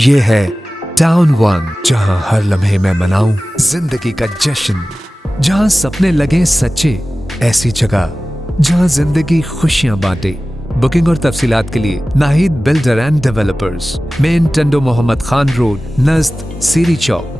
یہ ہے town one, جہاں ہر لمحے میں مناؤں زندگی کا جشن، جہاں سپنے لگے سچے، ایسی جگہ جہاں زندگی خوشیاں بانٹے۔ بکنگ اور تفصیلات کے لیے Nahid builder and developers, main Tando Muhammad Khan road, نزد Seri Chowk.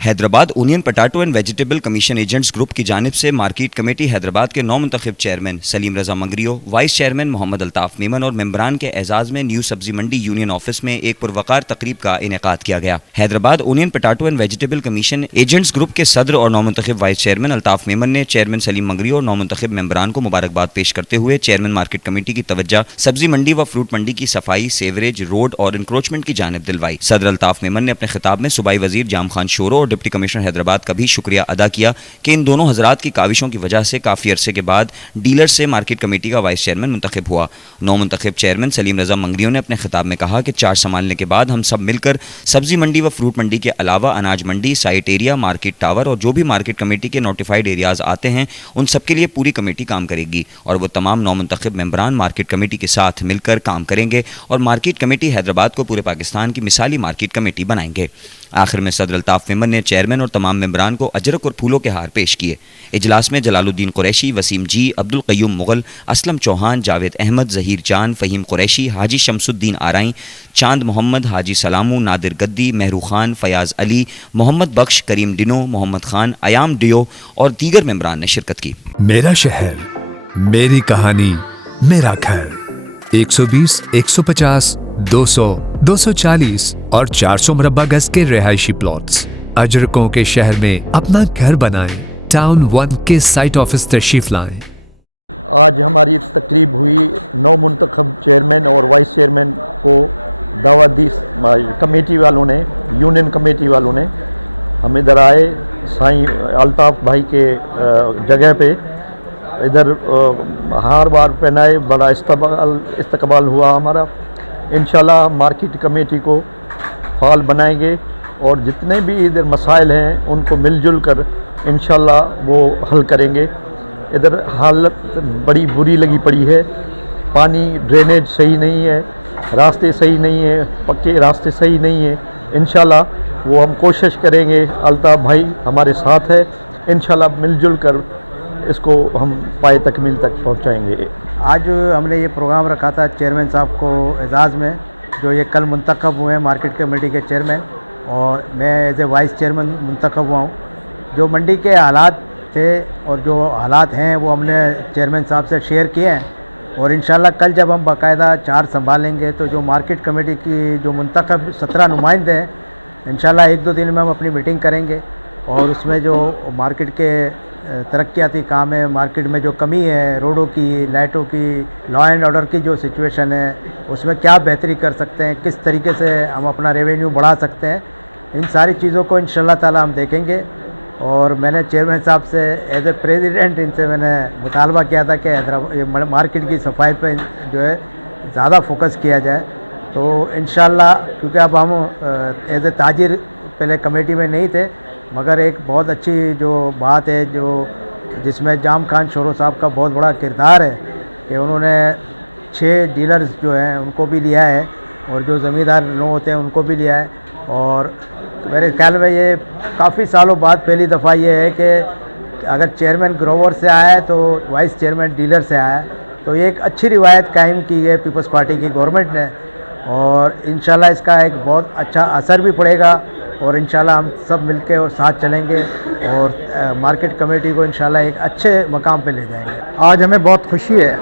Hyderabad onion potato and vegetable commission agents group کی جانب سے مارکیٹ کمیٹی حیدرآباد کے نو منتخب chairman Saleem Raza Mangrio, vice chairman Muhammad Altaf Memon اور ممبران کے اعزاز میں نیو سبزی منڈی یونین آفس میں ایک پروقار تقریب کا انعقاد کیا گیا۔ Hyderabad onion potato and vegetable commission agents group کے صدر اور نو منتخب وائس چیئرمین الطاف میمن نے چیئرمین سلیم منگریو اور نو منتخب ممبران کو مبارکباد پیش کرتے ہوئے چیئرمین مارکیٹ کمیٹی کی توجہ سبزی منڈی و فروٹ منڈی کی صفائی، سیوریج، روڈ اور انکروچمنٹ کی جانب دلوائی۔ صدر الطاف میمن نے اپنے خطاب میں صوبائی وزیر جام خان شورو اور ڈپٹی کمشنر حیدرآباد کا بھی شکریہ ادا کیا کہ ان دونوں حضرات کی کاوشوں کی وجہ سے کافی عرصے کے بعد ڈیلر سے مارکیٹ کمیٹی کا وائس چیئرمین منتخب ہوا۔ نو منتخب چیئرمین سلیم رضا منگریو نے اپنے خطاب میں کہا کہ چارج سنبھالنے کے بعد ہم سب مل کر سبزی منڈی و فروٹ منڈی کے علاوہ اناج منڈی، سائٹ ایریا، مارکیٹ ٹاور اور جو بھی مارکیٹ کمیٹی کے نوٹیفائڈ ایریاز آتے ہیں ان سب کے لیے پوری کمیٹی کام کرے گی اور وہ تمام نو منتخب ممبران مارکیٹ کمیٹی کے ساتھ مل کر کام کریں گے اور مارکیٹ کمیٹی حیدرآباد کو پورے پاکستان کی مثالی مارکیٹ کمیٹی بنائیں گے۔ آخر میں صدر الطاف میمن نے چیئرمین اور تمام ممبران کو اجرک اور پھولوں کے ہار پیش کیے۔ اجلاس میں جلال الدین قریشی، وسیم جی، عبدالقیوم مغل، اسلم چوہان، جاوید احمد، ظہیر جان، فہیم قریشی، حاجی شمس الدین آرائیں، چاند محمد، حاجی سلامو، نادر گدی، مہرو خان، فیاض علی، محمد بخش، کریم ڈنو، محمد خان، ایام ڈیو اور دیگر ممبران نے شرکت کی۔ میرا شہر، میری کہانی، میرا گھر۔ 120، 150، 200، 240 اور 400 مربع گز کے رہائشی پلاٹس اجرکوں کے شہر میں اپنا گھر بنائیں۔ ٹاؤن ون کے سائٹ آفس تشریف لائیں۔ آج ہماری تقریب ہوئی، نو منتخب چیئرمین اور وائس چیئرمین کو دعوت دی کمیٹی والوں نے، یونین کمیٹی والوں نے۔ ہم ادھر آئے سائیں الطاف بھائی کے جگہ پہ، ادھر ہار بار پہنائے، بڑا استقبال ہوا ہمارا۔ انشاءاللہ مارکیٹ کمیٹی کو فعال بنائیں گے اور جتنے بھی ادھر مسائل ہیں ان کو مل جل کر انشاءاللہ وہ حل کریں گے۔ ادھر حالت بڑی بری لگی پڑی ہے، پانی ڈرینیج صحیح نہیں ہے، راستے صحیح نہیں ہیں، پکے راستے صحیح نہیں ہیں۔ انشاءاللہ وہ ہم کوشش کریں گے، الطاف بھائی ہمارے ساتھ ہے، انشاءاللہ مل جل کر اس کو ہم پائے تکمیل تک پہنچائیں گے۔ آج ہم نے یہ پروگرام رکھا تھا چیئرمین صاحب کو اعزاز میں، جو یہ کل منتخب ہوئے ہیں مارکیٹ کمیٹی کے چیئرمین، اور میں ایز اے وائس چیئرمین منتخب ہوا ہوں۔ جو منڈی کے حالات تھے اور جو حالات ہیں وہ ہم نے چیئرمین صاحب سے شیئر کیے ہیں، اور انشاءاللہ کل جب ہم باقاعدہ چارج سنبھالیں گے تو جو مارکیٹ کمیٹی کی جو منتخب 17 نمائندے ہیں، انشاءاللہ ایک دو دن میں ہم اپنی میٹنگ کریں گے اور اس میں جو مارکیٹ کے ترقیاتی کام ہے، مارکیٹ میں جو کمی ہے، روڈوں کی، لائٹوں کی، لا اینڈ آرڈر کی جو سچویشن ہے، اس میں کیا بہتری کر سکتے ہیں، کس طریقے سے ہم اپنا ریونیو بڑھا سکتے ہیں، ان ساری چیزوں کو انشاءاللہ تعالی ہم دیکھیں گے۔ اور میں نے چیئرمین صاحب سے ایز اے پریزیڈنٹ ان سے میں نے مطالبہ کیا تھا کہ حیدرآباد مارکیٹ کی صفائی پہ جو ہے زیادہ فوکس کیا جائے، تو انشاءاللہ کیونکہ اب ہم ایز اے تاجر پہلے کمیٹی میں نہیں تھے، مگر ایک بہت اچھی جو بات ہے جس میں جام خان شورو صاحب کا بہت بڑا کردار ہے کہ انہوں نے 6 ڈیلرز جو ہیں ان کو بھی لیا ہے اور جو زمیندار لوگ ہوتے ہیں ان کو بھی لیا ہے، اور میرے خیال میں یہ کافی سالوں بعد پہلی دفعہ یہ ہے کہ اگر چیئرمین گروور سے آیا ہے تو وائس چیئرمین ڈیلر سے آیا ہے، تو یہ ایک اچھی روایت قائم کی ہے پیپلز پارٹی کی گورنمنٹ نے، اور انشاءاللہ اس کا ایک بہت اچھا اثر بھی پڑے گا، اور انشاءاللہ ہم سب مل کے اور ساتھ چلیں گے اور مارکیٹ کمیٹی کو انشاءاللہ ایک اچھے مقام پہ لے جائیں گے۔ آج ہمیں بہت خوشی ہے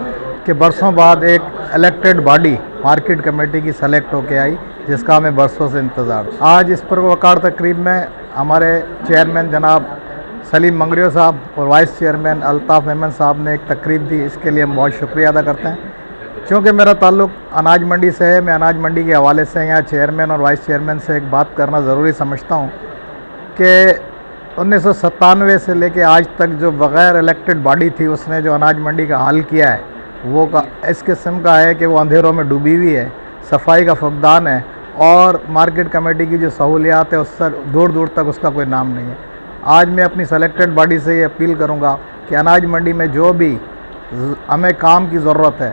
کہ برسوں بعد ایک الیکٹڈ باڈی مارکیٹ کمیٹی کی سلیکٹ ہو کے آئی، جس کا ہمیں برسوں سے انتظار تھا۔ آج اس پروقار تقریب میں ہمارے چیئرمین جناب سلیم منگریو صاحب اور وائس چیئرمین الطاف میمن صاحب نے ایک تقریب دی، اس کے لیے ہم بہت شکریہ ادا کرتے ہیں۔ چونکہ میرا تعلق اناج منڈی سے ہے، میں اناج منڈی کے حوالے سے یہاں چیئرمین اور وائس چیئرمین سے ایک بات کرنا ضروری سمجھتا ہوں کہ 1997 سے لے کے آج تک جو بغیر الیکٹڈ باڈی تھی اس نے جو اناج منڈی کا حل کیا ہے وہ اس قسم کا ہے کہ وہ اندھیروں میں ڈوبی ہوئی ہے، صفائی کا فقدان ہے، اور مارکیٹ کمیٹی کی جو سہولیات ہے اس سے دور دور تک اس کا کوئی نام نہیں ہے۔ آج میں اپنی سلیکٹڈ باڈی سے یہ اپیل کروں گا کہ اناج منڈی میں جو بھی ہمیں کام کی ضرورت ہے،